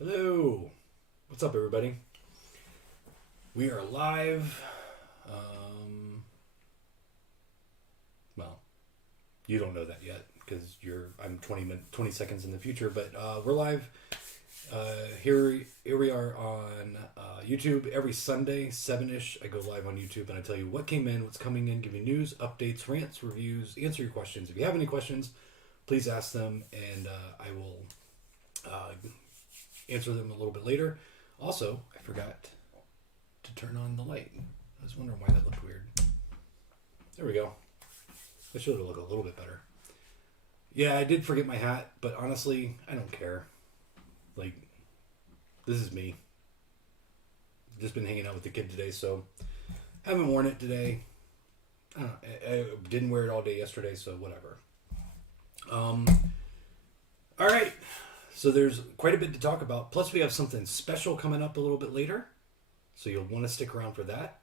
Hello. What's up, everybody? We are live. Well, you don't know that yet because I'm 20 seconds in the future, but we're live. Here we are on YouTube every Sunday, 7-ish. I go live on YouTube and I tell you what came in, what's coming in, give you news, updates, rants, reviews, answer your questions. If you have any questions, please ask them, and I will answer them a little bit later. Also, I forgot to turn on the light. I was wondering why that looked weird. There we go. That should look a little bit better. Yeah, I did forget my hat, but honestly, I don't care. Like, this is me. Just been hanging out with the kid today, so haven't worn it today. I didn't wear it all day yesterday, so whatever. All right. So there's quite a bit to talk about. Plus, we have something special coming up a little bit later, so you'll want to stick around for that.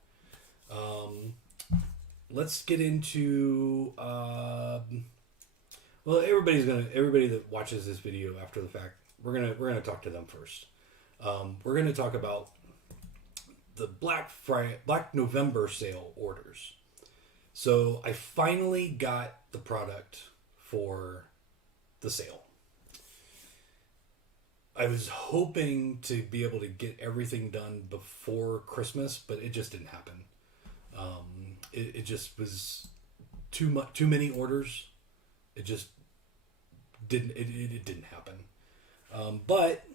Let's get into. Well, everybody that watches this video after the fact, we're gonna talk to them first. We're gonna talk about the Black November sale orders. So I finally got the product for the sale. I was hoping to be able to get everything done before Christmas, but it just didn't happen. It just was too many orders. It just didn't. It didn't happen. But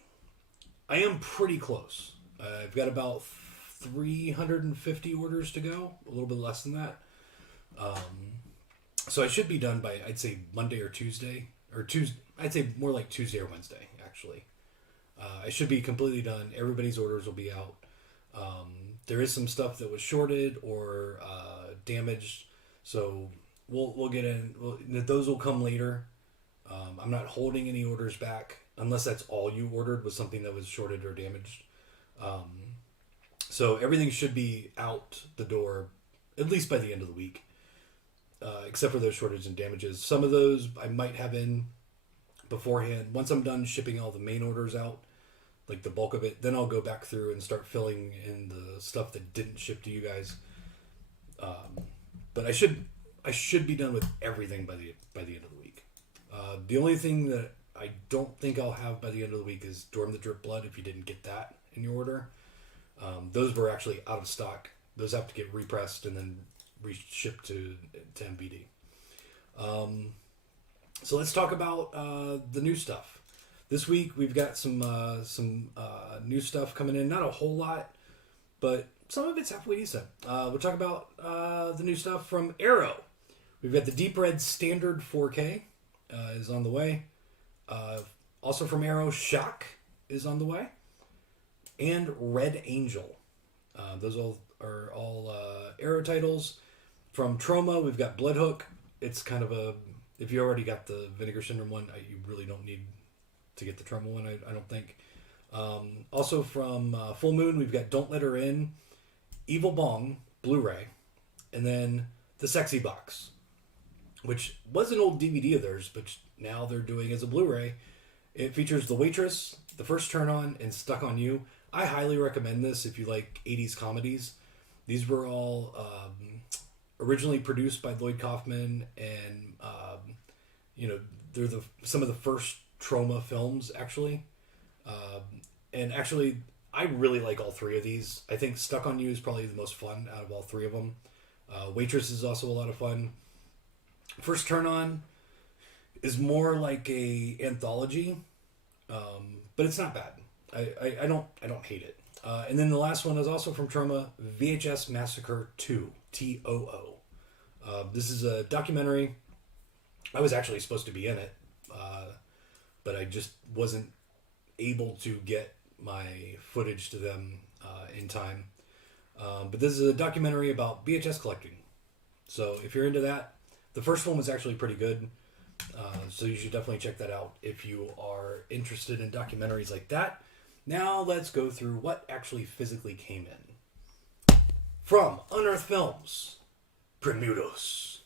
I am pretty close. I've got about 350 orders to go. A little bit less than that. So I should be done by, I'd say, Monday or Tuesday, or Tuesday. I'd say more like Tuesday or Wednesday, actually. I should be completely done. Everybody's orders will be out. There is some stuff that was shorted or damaged, so we'll get in. Those will come later. I'm not holding any orders back unless that's all you ordered was something that was shorted or damaged. So everything should be out the door at least by the end of the week, except for those shortages and damages. Some of those I might have in beforehand. Once I'm done shipping all the main orders out, like the bulk of it, then I'll go back through and start filling in the stuff that didn't ship to you guys. But I should be done with everything by the end of the week. The only thing that I don't think I'll have by the end of the week is Dorm the Drip Blood. If you didn't get that in your order, those were actually out of stock. Those have to get repressed and then reshipped to MVD. So let's talk about the new stuff. This week we've got some new stuff coming in. Not a whole lot, but some of it's halfway decent. We'll talk about the new stuff from Arrow. We've got the Deep Red Standard 4K is on the way. Also from Arrow, Shock is on the way. And Red Angel. Those are all Arrow titles. From Troma, we've got Bloodhook. It's kind of a... If you already got the Vinegar Syndrome one, you really don't need to get the Troma one, I don't think. Also from Full Moon, we've got Don't Let Her In, Evil Bong, Blu-ray, and then The Sexy Box, which was an old DVD of theirs, but now they're doing as a Blu-ray. It features The Waitress, The First Turn On, and Stuck on You. I highly recommend this if you like 80s comedies. These were all originally produced by Lloyd Kaufman, and they're some of the first Troma films, actually. And actually, I really like all three of these. I think Stuck on You is probably the most fun out of all three of them. Waitress is also a lot of fun. First Turn On is more like a anthology, but it's not bad. I don't hate it. And then the last one is also from Troma, VHS Massacre 2, TOO. This is a documentary. I was actually supposed to be in it, but I just wasn't able to get my footage to them in time. But this is a documentary about VHS collecting. So if you're into that, the first one was actually pretty good. So you should definitely check that out if you are interested in documentaries like that. Now let's go through what actually physically came in. From Unearthed Films, Primudos,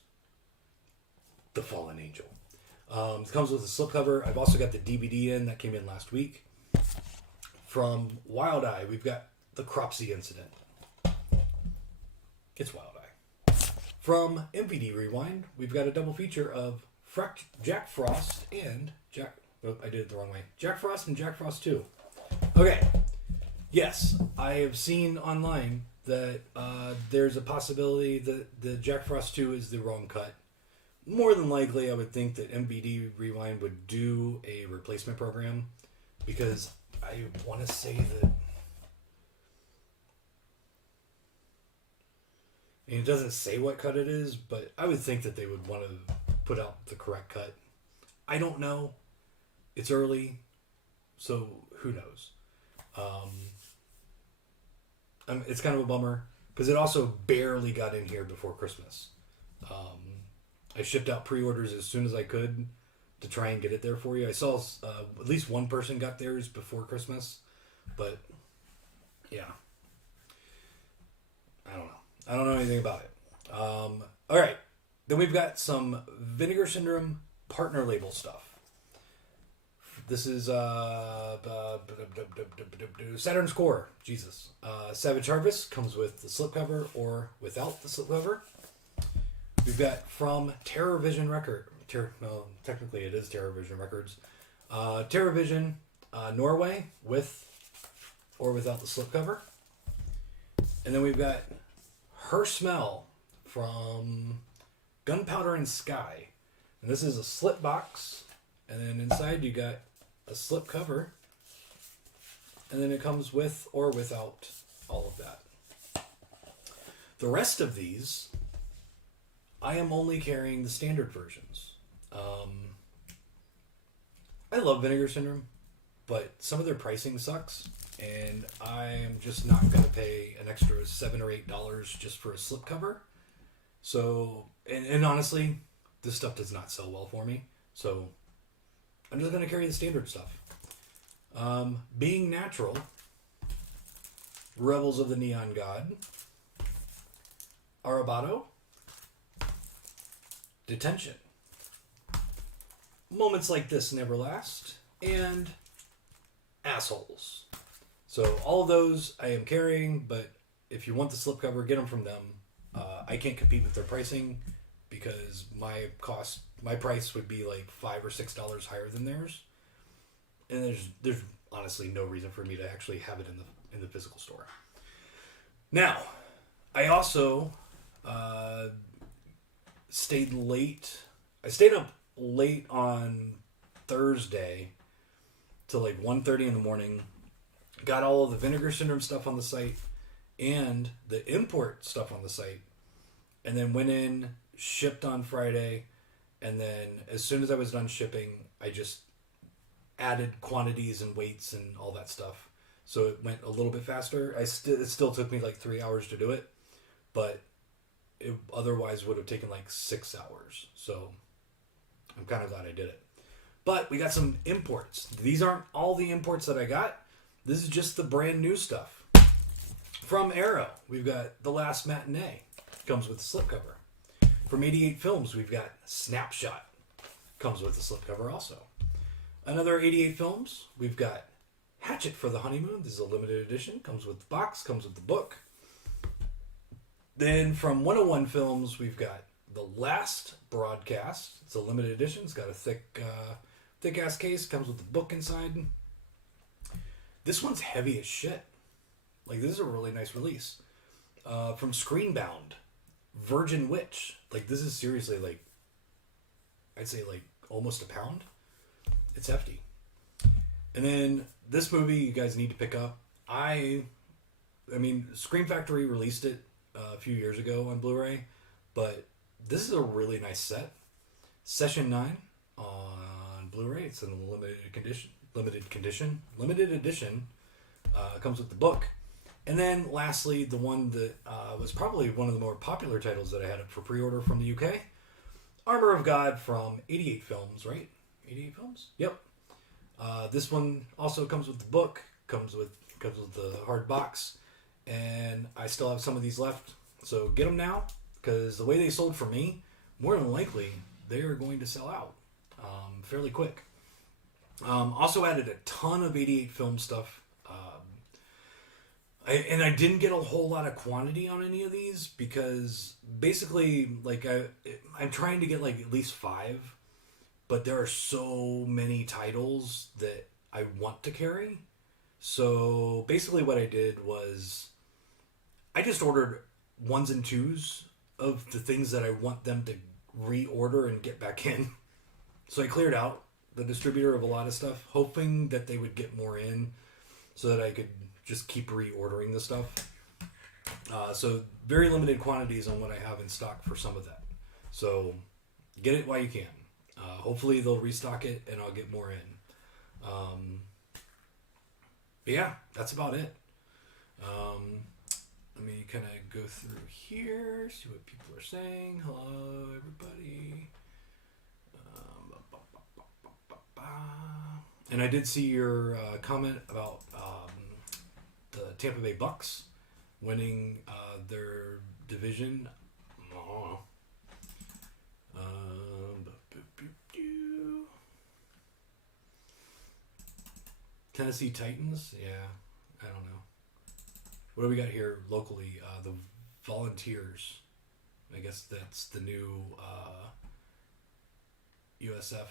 The Fallen Angel. It comes with a slipcover. I've also got the DVD in that came in last week. From Wild Eye, we've got the Cropsey Incident. It's Wild Eye. From MVD Rewind, we've got a double feature of Jack Frost and I did it the wrong way. Jack Frost and Jack Frost 2. Okay. Yes, I have seen online that there's a possibility that the Jack Frost 2 is the wrong cut. More than likely, I would think that MVD Rewind would do a replacement program, because I want to say that... And it doesn't say what cut it is, but I would think that they would want to put out the correct cut. I don't know. It's early, so who knows? It's kind of a bummer, because it also barely got in here before Christmas. I shipped out pre-orders as soon as I could to try and get it there for you. I saw at least one person got theirs before Christmas, but yeah. I don't know. I don't know anything about it. All right. Then we've got some Vinegar Syndrome partner label stuff. This is Saturn's Core. Jesus. Savage Harvest comes with the slipcover or without the slipcover. We've got from Terror Vision Record. Technically it is Terror Vision Records. Terror Vision Norway with or without the slipcover. And then we've got Her Smell from Gunpowder and Sky. And this is a slip box. And then inside you got a slip cover. And then it comes with or without all of that. The rest of these, I am only carrying the standard versions. I love Vinegar Syndrome, but some of their pricing sucks. And I am just not going to pay an extra $7 or $8 just for a slipcover. So, and honestly, this stuff does not sell well for me. So, I'm just going to carry the standard stuff. Being Natural, Rebels of the Neon God, Arabato, Detention, Moments Like This Never Last, and Assholes. So all of those I am carrying, but if you want the slipcover, get them from them. I can't compete with their pricing because my price would be like $5 or $6 higher than theirs, and there's honestly no reason for me to actually have it in the physical store. Now, I also stayed late. I stayed up late on Thursday till like 1:30 in the morning. Got all of the Vinegar Syndrome stuff on the site and the import stuff on the site, and then went in, shipped on Friday, and then as soon as I was done shipping, I just added quantities and weights and all that stuff. So it went a little bit faster. It still took me like 3 hours to do it, but it otherwise would have taken like 6 hours. So I'm kind of glad I did it. But we got some imports. These aren't all the imports that I got. This is just the brand new stuff. From Arrow, we've got The Last Matinee. Comes with a slipcover. From 88 Films, we've got Snapshot. Comes with a slipcover also. Another 88 Films, we've got Hatchet for the Honeymoon. This is a limited edition. Comes with the box, comes with the book. Then from 101 Films, we've got The Last Broadcast. It's a limited edition. It's got a thick-ass case. Comes with the book inside. This one's heavy as shit. Like, this is a really nice release. From Screenbound, Virgin Witch. Like, this is seriously, like, I'd say, like, almost a pound. It's hefty. And then this movie you guys need to pick up. I mean, Scream Factory released it a few years ago on Blu-ray, but this is a really nice set. Session 9 on Blu-ray. It's in a limited edition. Comes with the book. And then lastly, the one that was probably one of the more popular titles that I had up for pre-order from the UK. Armor of God from 88 Films, right? 88 Films? Yep. This one also comes with the book, comes with the hard box, and I still have some of these left. So get them now, because the way they sold for me, more than likely, they are going to sell out fairly quick. Also added a ton of 88 Film stuff I didn't get a whole lot of quantity on any of these because basically, like, I'm trying to get like at least 5, but there are so many titles that I want to carry. So basically, what I did was I just ordered ones and twos of the things that I want them to reorder and get back in. So I cleared out the distributor of a lot of stuff, hoping that they would get more in so that I could just keep reordering the stuff. So very limited quantities on what I have in stock for some of that. So get it while you can. Hopefully they'll restock it and I'll get more in. But yeah, that's about it. Let me kind of go through here, see what people are saying. Hello, everybody. And I did see your comment about the Tampa Bay Bucks winning their division. Tennessee Titans? Yeah, I don't know. What do we got here locally? The Volunteers. I guess that's the new USF.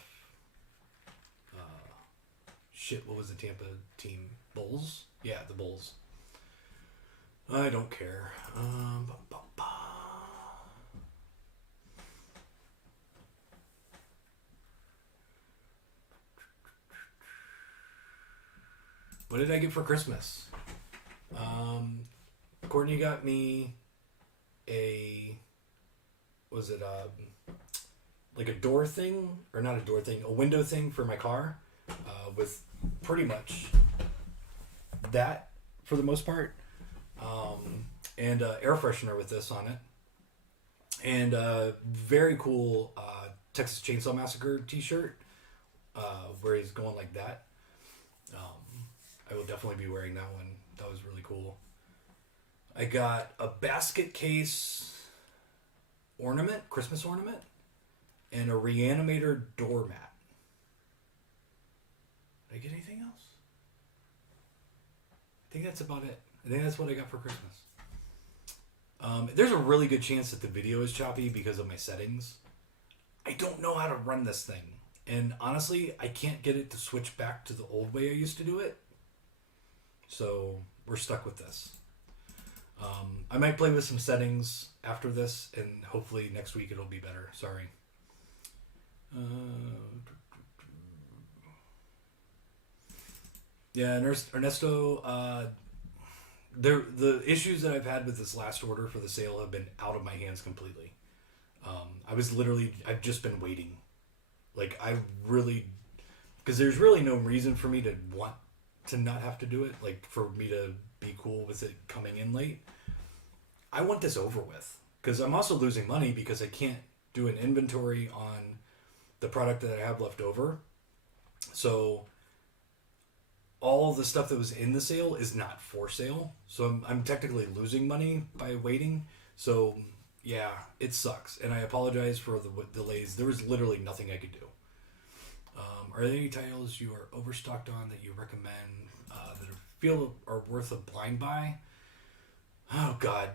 What was the Tampa team? Bulls? Yeah, the Bulls. I don't care. What did I get for Christmas? Courtney got me like a door thing, or not a door thing, a window thing for my car, with pretty much that for the most part, and air freshener with this on it, and very cool Texas Chainsaw Massacre t-shirt, where he's going like that. I will definitely be wearing that one. That was really cool. I got a basket case ornament, Christmas ornament, and a Reanimator doormat. Did I get anything else? I think that's about it. I think that's what I got for Christmas. There's a really good chance that the video is choppy because of my settings. I don't know how to run this thing. And honestly, I can't get it to switch back to the old way I used to do it. So we're stuck with this. I might play with some settings after this, and hopefully next week it'll be better. Sorry. Yeah, Ernesto, the issues that I've had with this last order for the sale have been out of my hands completely. I've just been waiting. Like, because there's really no reason for me to want to not have to do it, like for me to be cool with it coming in late. I want this over with, because I'm also losing money because I can't do an inventory on the product that I have left over. So all of the stuff that was in the sale is not for sale. So I'm technically losing money by waiting. So yeah, it sucks. And I apologize for the delays. There was literally nothing I could do. Are there any titles you are overstocked on that you recommend that feel are worth a blind buy? Oh, God.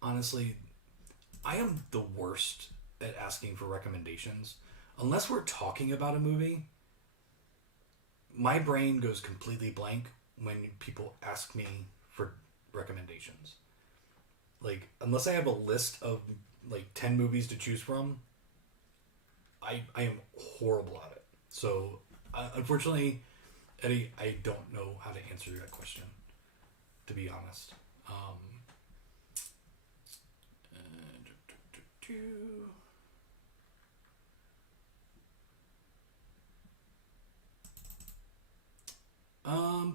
Honestly, I am the worst at asking for recommendations. Unless we're talking about a movie, my brain goes completely blank when people ask me for recommendations. Like, unless I have a list of like 10 movies to choose from, I am horrible at it. So, unfortunately, Eddie, I don't know how to answer that question, to be honest.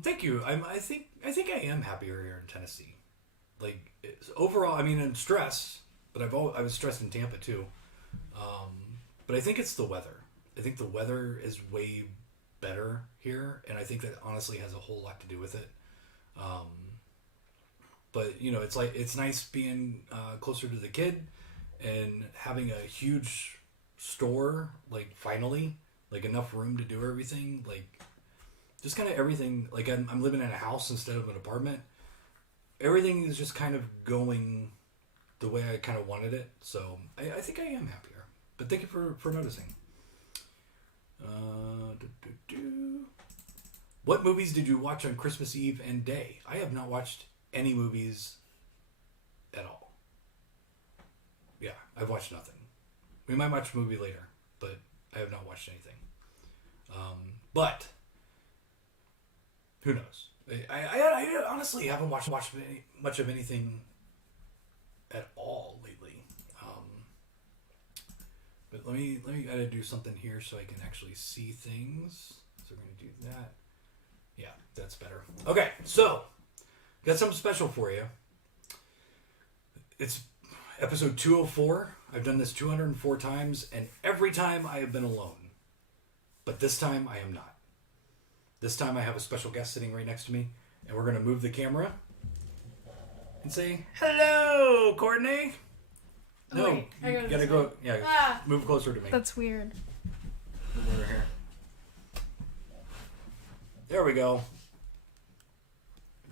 Thank you. I think I am happier here in Tennessee. Like, overall, I mean, I'm stressed, but I was stressed in Tampa too. But I think it's the weather. I think the weather is way better here, and I think that honestly has a whole lot to do with it. But you know, it's nice being closer to the kid and having a huge store, like finally, like enough room to do everything. Like, just kind of everything. Like I'm living in a house instead of an apartment. Everything is just kind of going the way I kind of wanted it. So I think I am happier. But thank you for noticing. What movies did you watch on Christmas Eve and Day? I have not watched any movies at all. Yeah, I've watched nothing. We might watch a movie later, but I have not watched anything. But who knows? I honestly haven't watched much of anything at all lately. But let me gotta do something here so I can actually see things. So we're gonna do that. Yeah, that's better. Okay, so got something special for you. It's episode 204. I've done this 204 times, and every time I have been alone. But this time I am not. This time I have a special guest sitting right next to me, and we're gonna move the camera and say, "Hello, Courtney." Oh, No, wait, you gotta go. Yeah, move closer to me. That's weird. Move over here. There we go.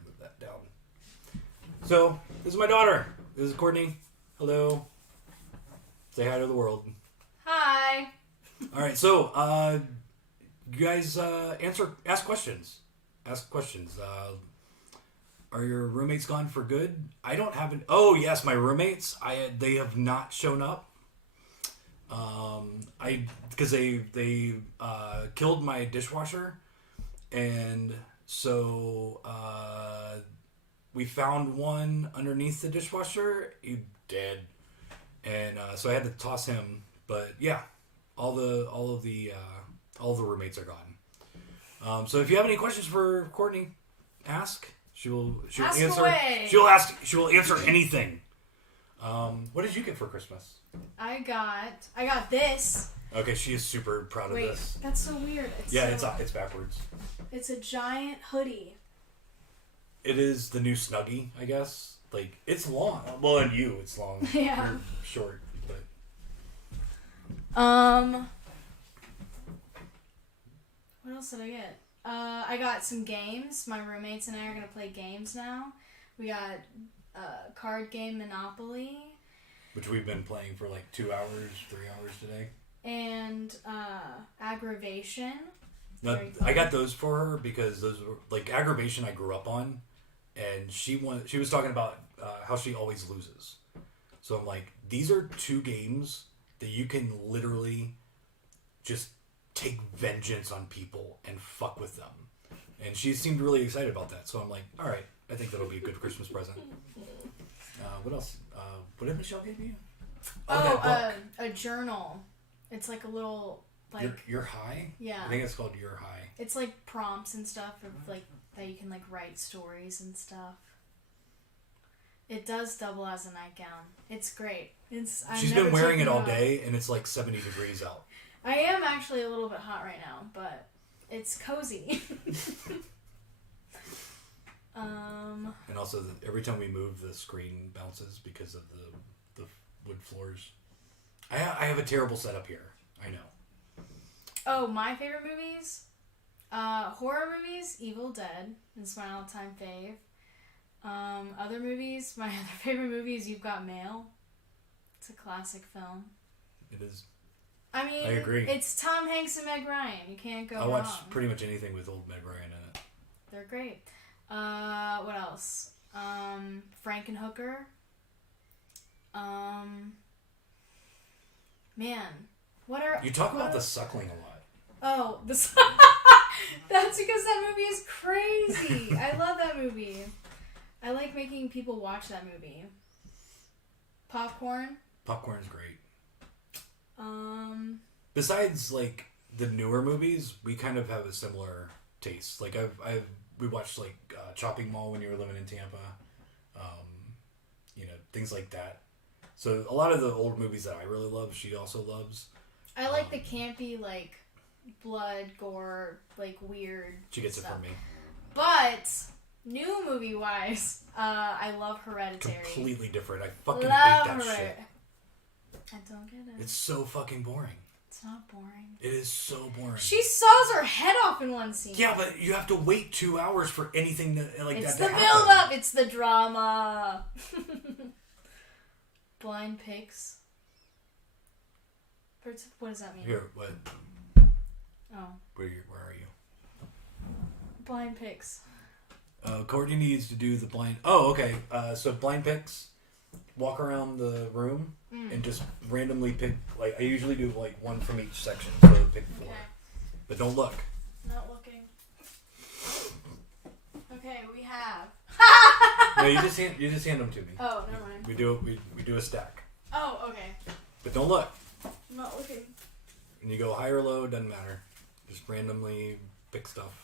Move that down. So, this is my daughter. This is Courtney. Hello. Say hi to the world. Hi. All right, so you guys ask questions. Ask questions. Are your roommates gone for good? I don't have an. Oh yes, my roommates. They have not shown up. Because they killed my dishwasher, and so we found one underneath the dishwasher. He dead, and so I had to toss him. But yeah, all the roommates are gone. So if you have any questions for Courtney, ask. She'll ask answer. Away. She will answer anything. What did you get for Christmas? I got this. Okay, she is super proud of this. That's so weird. It's backwards. It's a giant hoodie. It is the new Snuggie, I guess. Like, it's long. Well, and you, it's long. Yeah. You're short, but what else did I get? I got some games. My roommates and I are gonna play games now. We got card game Monopoly. Which we've been playing for like 2 hours, 3 hours today. And Aggravation. Now, I got those for her because those were like Aggravation I grew up on, and she was talking about how she always loses. So I'm like, these are 2 games that you can literally just take vengeance on people and fuck with them. And she seemed really excited about that. So I'm like, all right, I think that'll be a good Christmas present. What else? What did Michelle give you? A journal. It's like a little like You're High? Yeah. I think it's called You're High. It's like prompts and stuff of like that you can like write stories and stuff. It does double as a nightgown. It's great. She's been wearing it all day, and it's like 70 degrees out. I am actually a little bit hot right now, but it's cozy. And also, every time we move, the screen bounces because of the wood floors. I have a terrible setup here. I know. Oh, my favorite movies? Horror movies, Evil Dead is my all-time fave. Other movies, my other favorite movie is You've Got Mail. It's a classic film. It is. I mean, I agree. It's Tom Hanks and Meg Ryan. You can't go wrong. I watch pretty much anything with old Meg Ryan in it. They're great. What else? Frankenhooker. Man, what are you talk about the suckling a lot? Oh, that's because that movie is crazy. I love that movie. I like making people watch that movie. Popcorn. Popcorn's great. Besides like the newer movies, we kind of have a similar taste. Like we watched like Chopping Mall when you were living in Tampa. Things like that. So a lot of the old movies that I really love, she also loves. I like the campy, like blood, gore, like weird. She gets stuff. it from me. But new movie wise, I love Hereditary. Completely different. I fucking hate that shit. I don't get it. It's so fucking boring. It's not boring. It is so boring. She saws her head off in one scene. Yeah, but you have to wait 2 hours for anything like it's that to happen. It's the build-up. It's the drama. Blind pigs. What does that mean? Here, what? Oh. Where are you? Blind pigs. Courtney needs to do the blind... Oh, okay. So blind picks, walk around the room and just randomly pick... Like, I usually do, like, one from each section, so pick 4. Okay. But don't look. Not looking. Okay, we have... No, you just hand them to me. Oh, never mind. We do a stack. Oh, okay. But don't look. I'm not looking. And you go high or low, doesn't matter. Just randomly pick stuff.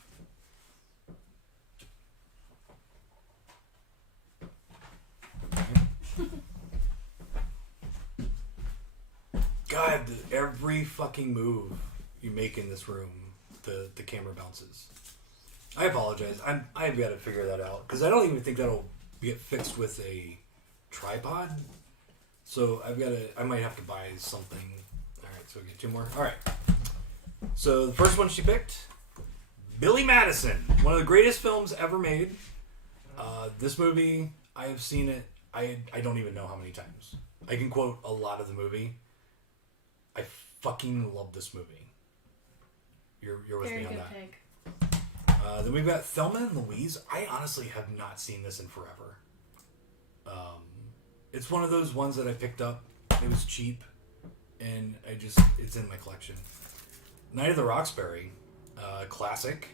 God, every fucking move you make in this room, the camera bounces. I apologize. I've got to figure that out because I don't even think that'll get fixed with a tripod. So I might have to buy something. All right, so we get 2 more. All right. So the first one she picked, Billy Madison, one of the greatest films ever made. This movie, I have seen it. I don't even know how many times. I can quote a lot of the movie. I fucking love this movie. You're with Very me on good that. pick. Then we've got Thelma and Louise. I honestly have not seen this in forever. It's one of those ones that I picked up. It was cheap, and it's in my collection. Night of the Roxbury, classic.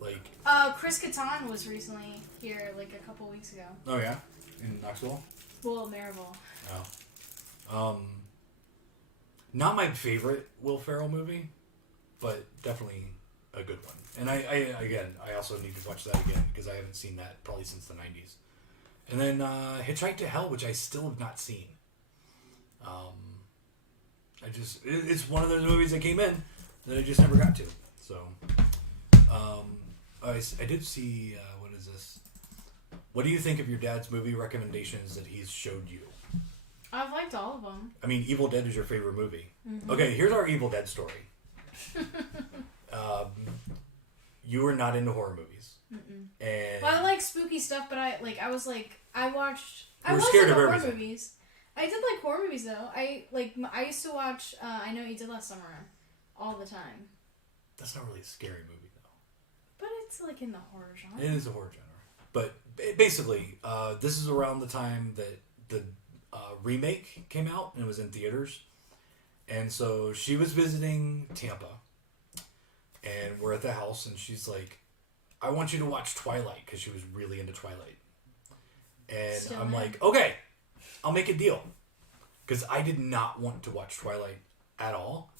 Like Chris Kattan was recently here like a couple weeks ago. Oh yeah, in Knoxville. Well, Maryville. Oh. Not my favorite Will Ferrell movie, but definitely a good one. And I also need to watch that again because I haven't seen that probably since the 90s. And then Hitchhike to Hell, which I still have not seen. It's one of those movies that came in that I just never got to. So, I did see, what is this? What do you think of your dad's movie recommendations that he's showed you? I've liked all of them. I mean, Evil Dead is your favorite movie. Mm-hmm. Okay, here's our Evil Dead story. You were not into horror movies. Mm-mm. And well, I like spooky stuff, but I was scared of horror everything. movies. I did like horror movies though. I used to watch I Know What You Did Last Summer all the time. That's not really a scary movie though. But it's like in the horror genre. It is a horror genre. But basically, this is around the time that the remake came out and it was in theaters. And so she was visiting Tampa. And we're at the house and she's like, I want you to watch Twilight because she was really into Twilight. And Still I'm in. like, okay, I'll make a deal. Because I did not want to watch Twilight at all.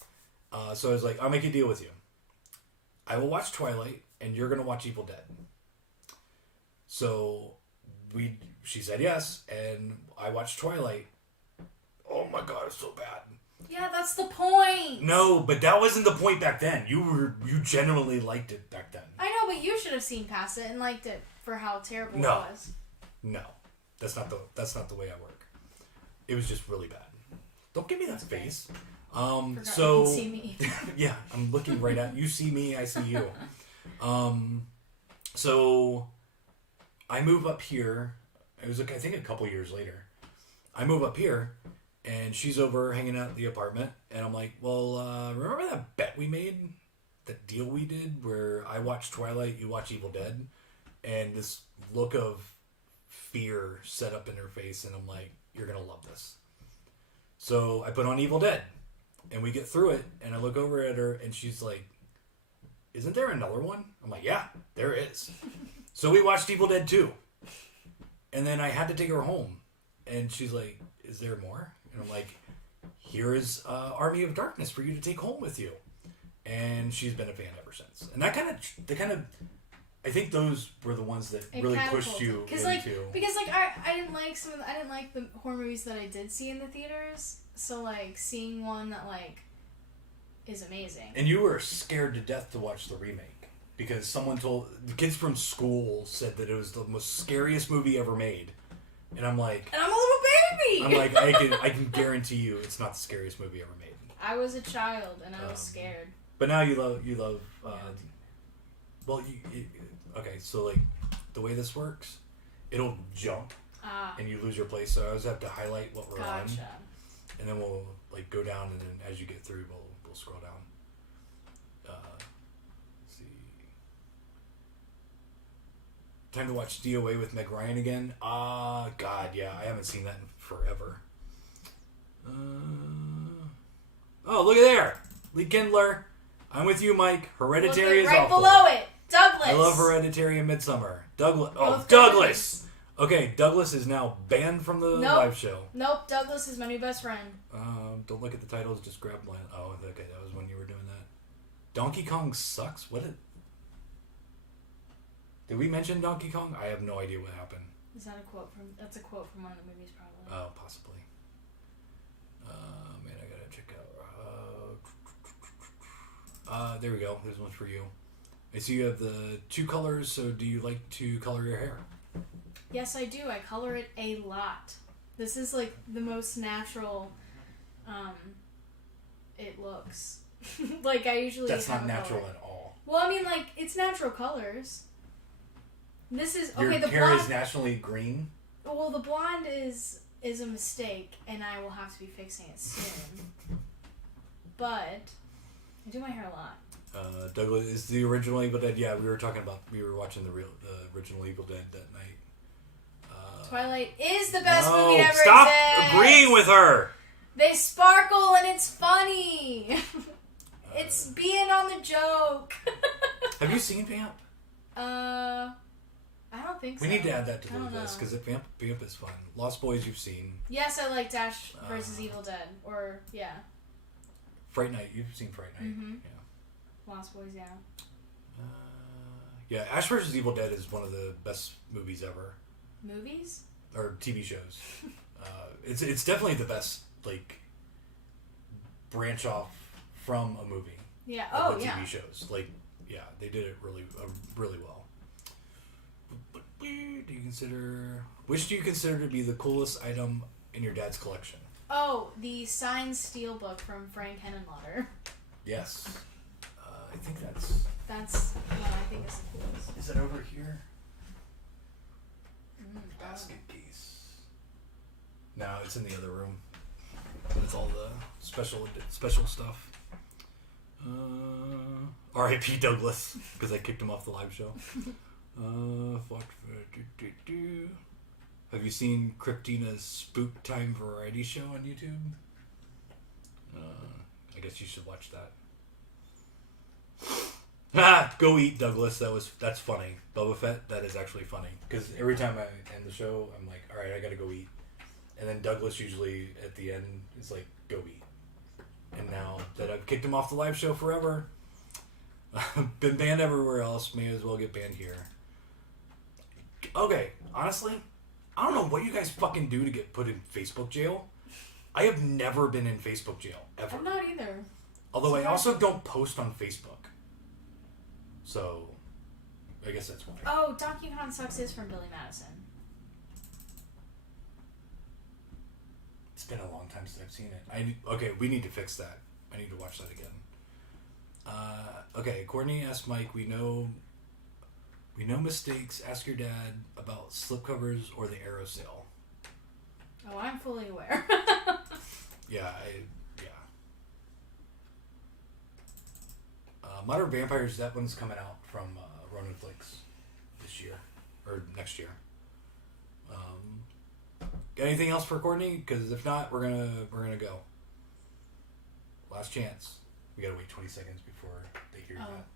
So I was like, I'll make a deal with you. I will watch Twilight and you're going to watch Evil Dead. So she said yes, and I watched Twilight. Oh my god, it's so bad. Yeah, that's the point. No, but that wasn't the point back then. You genuinely liked it back then. I know, but you should have seen past it and liked it for how terrible No. it was. No, that's not the way I work. It was just really bad. Don't give me that face. Forgot So you can see me. yeah, I'm looking right at you. See me, I see you. So I move up here. It was I think a couple years later. I move up here, and she's over hanging out at the apartment, and I'm like, well, remember that bet we made? That deal we did where I watched Twilight, you watch Evil Dead? And this look of fear set up in her face, and I'm like, you're going to love this. So I put on Evil Dead, and we get through it, and I look over at her, and she's like, isn't there another one? I'm like, yeah, there is. So we watched Evil Dead 2. And then I had to take her home. And she's like, is there more? And I'm like, here is Army of Darkness for you to take home with you. And she's been a fan ever since. And that kind of, I think those were the ones that really pushed you into. Because I didn't like I didn't like the horror movies that I did see in the theaters. So like seeing one that like is amazing. And you were scared to death to watch the remake. Because the kids from school said that it was the most scariest movie ever made. And I'm like... And I'm a little baby! I'm like, I can guarantee you it's not the scariest movie ever made. I was a child and I was scared. But now you love. Well, okay. So like, the way this works, it'll jump, and you lose your place. So I always have to highlight what we're on, and then we'll like go down, and then as you get through, we'll scroll down. Let's see. Time to watch DOA with Meg Ryan again. God, yeah, I haven't seen that in forever. Oh, look at there, Lee Kindler. I'm with you, Mike. Hereditary is right awful. below it. Douglas. I love Hereditary and Midsommar. Douglas. Okay, Douglas is now banned from the live show. Nope, Douglas is my new best friend. Don't look at the titles, just grab one. Oh, okay, that was when you were doing that. Donkey Kong sucks? Did we mention Donkey Kong? I have no idea what happened. Is that a quote from... That's a quote from one of the movies, probably. Oh, possibly. Man, I gotta check out... there we go. There's one for you. I see you have the 2 colors, so do you like to color your hair? Yes, I do. I color it a lot. This is like the most natural it looks. Like I usually That's not natural at all. Well, I mean like it's natural colors. This is your okay, the hair blonde is naturally green? Well, the blonde is a mistake and I will have to be fixing it soon. But I do my hair a lot. Douglas is the original Evil Dead. Yeah, we were watching the original Evil Dead that night. Twilight is the best movie ever. Stop agreeing with her. They sparkle and it's funny. It's being on the joke. Have you seen Vamp? I don't think so. We need to add that to the list because Vamp is fun. Lost Boys you've seen. Yes, I like Ash vs. Evil Dead. Or, yeah. Fright Night. You've seen Fright Night. Mm-hmm. Yeah. Lost Boys, yeah. Yeah, Ash vs. Evil Dead is one of the best movies ever. Movies? Or TV shows. It's definitely the best, like, branch off from a movie. Yeah. Of the TV shows. Like, yeah, they did it really well. Which do you consider to be the coolest item in your dad's collection? Oh, the signed steelbook from Frank Henenlotter. Yes. I think that's what I think is the coolest. Is it over here? Basket case. No, it's in the other room. It's all the special stuff. R.I.P. Douglas, because I kicked him off the live show. Have you seen Cryptina's Spook Time variety show on YouTube? I guess you should watch that. Go eat, Douglas. That's funny. Boba Fett, that is actually funny. Because every time I end the show, I'm like, alright, I gotta go eat. And then Douglas usually, at the end, is like, go eat. And now that I've kicked him off the live show forever, been banned everywhere else, may as well get banned here. Okay, honestly, I don't know what you guys fucking do to get put in Facebook jail. I have never been in Facebook jail, ever. I'm not either. Although I also don't post on Facebook. So, I guess that's why. Oh, Donkey Kong Sucks is from Billy Madison. It's been a long time since I've seen it. Okay, we need to fix that. I need to watch that again. Okay, Courtney asked Mike, we know mistakes. Ask your dad about slipcovers or the aerosail. Oh, I'm fully aware. Yeah. Modern Vampires, that one's coming out from Ronin Flix this year. Or next year. Got anything else for Courtney? Because if not, we're gonna go. Last chance. We gotta wait 20 seconds before they hear that.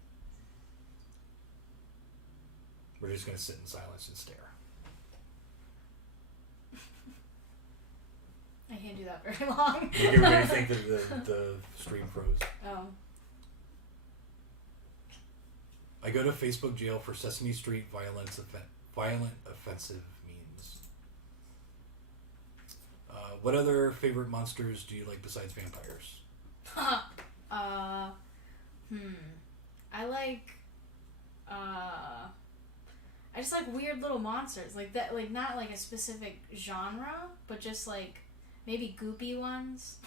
We're just gonna sit in silence and stare. I can't do that very long. Make everybody think that the stream froze. Oh. I go to Facebook jail for Sesame Street violent offensive memes. What other favorite monsters do you like besides vampires? I like I just like weird little monsters. Like that, like not like a specific genre, but just like maybe goopy ones.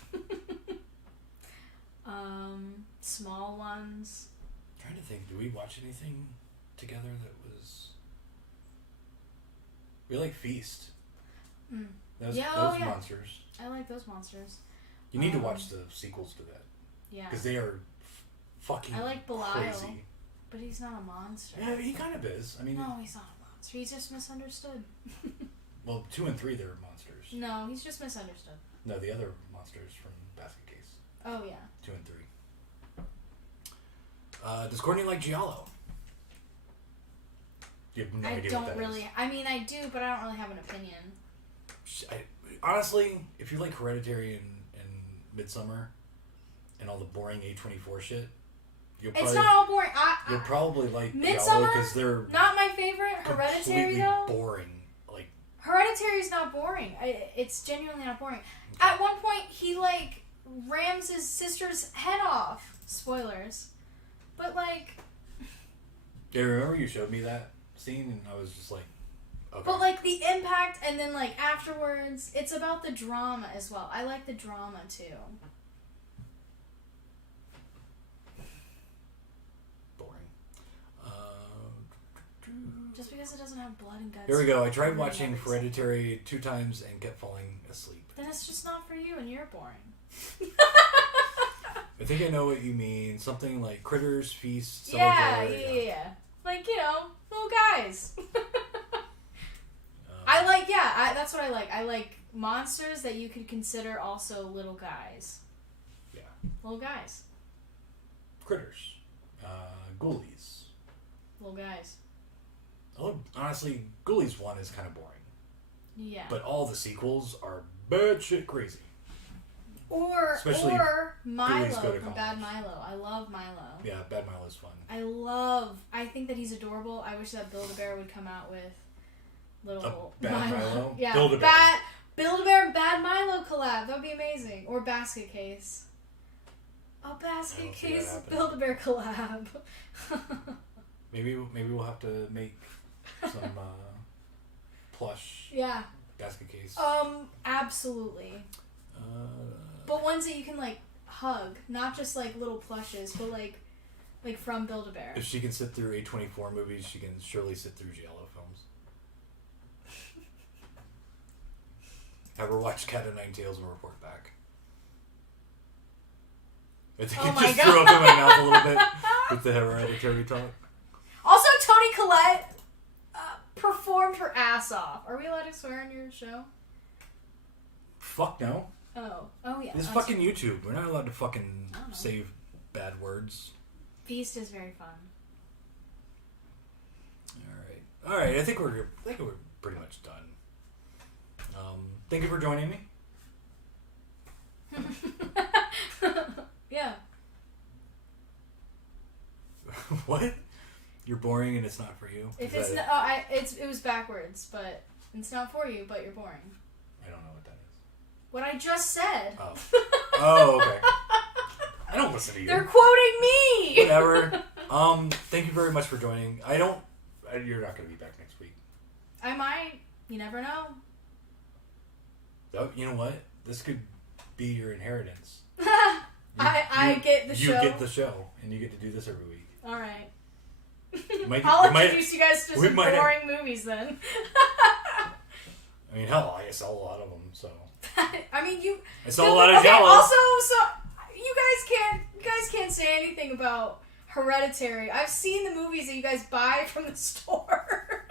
Small ones. I'm trying to think, do we watch anything together that was... We like Feast. Those monsters. I like those monsters. You need to watch the sequels to that. Yeah. Because they are fucking I like Belial, crazy. but he's not a monster. Yeah, he kind of is. I mean, no, he's not a monster. He's just misunderstood. Well, 2 and 3, they're monsters. No, he's just misunderstood. No, the other monsters from Basket Case. Oh, yeah. 2 and 3. Does Courtney like Giallo? You have no idea what that is. I mean, I do, but I don't really have an opinion. Honestly, if you like Hereditary and Midsommar and all the boring A24 shit, it's not all boring. You'll probably like Midsommar, because they're not my favorite. Hereditary, though, boring. Like Hereditary is not boring. It's genuinely not boring. Okay. At one point, he like rams his sister's head off. Spoilers, but like. Yeah, remember you showed me that scene, and I was just like, okay. But like the impact, and then like afterwards, it's about the drama as well. I like the drama too. Just because it doesn't have blood and guts. Here we go. I tried watching Hereditary 2 times and kept falling asleep. Then it's just not for you, and you're boring. I think I know what you mean. Something like Critters, Feast. Yeah. Like, little guys. That's what I like. I like monsters that you could consider also little guys. Yeah. Little guys. Critters. Ghoulies. Little guys. Oh, honestly, Ghoulies 1 is kind of boring. Yeah. But all the sequels are batshit crazy. Especially or Milo from Bad Milo. I love Milo. Yeah, Bad Milo's fun. I think that he's adorable. I wish that Build-A-Bear would come out with little Bad Milo? Yeah. Build-A-Bear. Build-A-Bear and Bad Milo collab. That would be amazing. Or Basket Case. A Basket Case Build-A-Bear collab. Maybe we'll have to make some plush Basket Case. Absolutely. But ones that you can like hug, not just like little plushes, but like from Build-A-Bear. If she can sit through A24 movies, she can surely sit through Giallo films. Have her watch Cat o' Nine Tails and report back. I think it just threw up in my mouth a little bit with the Hereditary talk. Also, Toni Collette performed her ass off. Are we allowed to swear on your show? Fuck no. Oh yeah. This is fucking YouTube. We're not allowed to fucking say bad words. Feast is very fun. All right. I think we're pretty much done. Thank you for joining me. Yeah. What? You're boring and it's not for you. If it's it was backwards, but it's not for you, but you're boring. I don't know what that is. What I just said. Oh, okay. I don't listen to you. They're quoting me. Whatever. Thank you very much for joining. You're not going to be back next week. I might. You never know. Oh, you know what? This could be your inheritance. I get the show. You get the show, and you get to do this every week. All right. I'll introduce you guys to some boring movies then. I mean, hell, I saw a lot of them, so. I mean, I saw a lot of Giallo. Also, so you guys can't say anything about Hereditary. I've seen the movies that you guys buy from the store.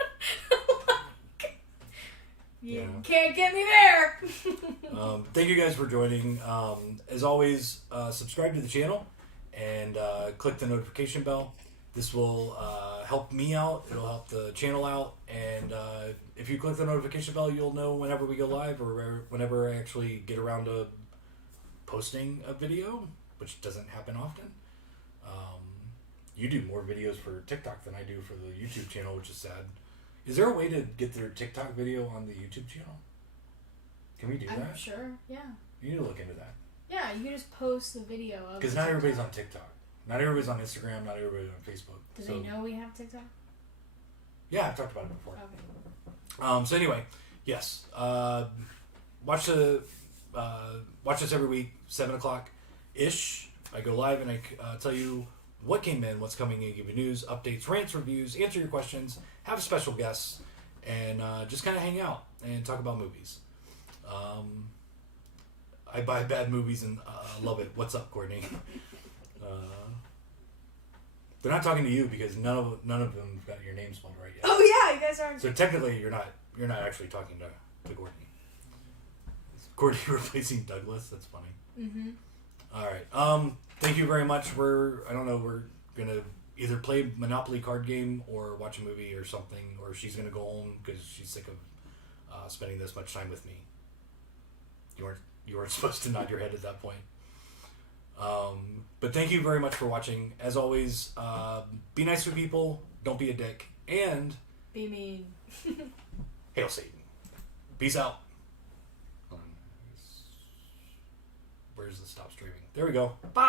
You can't get me there. Thank you guys for joining. As always, subscribe to the channel and click the notification bell. This will help me out. It'll help the channel out. And if you click the notification bell, you'll know whenever we go live or whenever I actually get around to posting a video, which doesn't happen often. You do more videos for TikTok than I do for the YouTube channel, which is sad. Is there a way to get their TikTok video on the YouTube channel? Can we do that? I'm sure, yeah. You need to look into that. Yeah, you can just post the video of because not everybody's on TikTok. Not everybody's on Instagram. Not everybody's on Facebook. Do they know we have TikTok? Yeah, I've talked about it before. Okay. So anyway, yes. Watch us every week, 7:00 ish. I go live and I tell you what came in, what's coming in, give you news, updates, rants, reviews, answer your questions, have special guests, and just kind of hang out and talk about movies. I buy bad movies and love it. What's up, Courtney? They're not talking to you because none of them got your name spelled right yet. Oh yeah, you guys aren't. So technically, you're not actually talking to Courtney. Courtney replacing Douglas. That's funny. Mm-hmm. All right. Thank you very much. We're gonna either play Monopoly card game or watch a movie or something, or she's gonna go home because she's sick of spending this much time with me. You weren't supposed to nod your head at that point. But thank you very much for watching. As always, be nice to people. Don't be a dick. And be mean. Hail Satan. Peace out. Where's the stop streaming? There we go. Bye.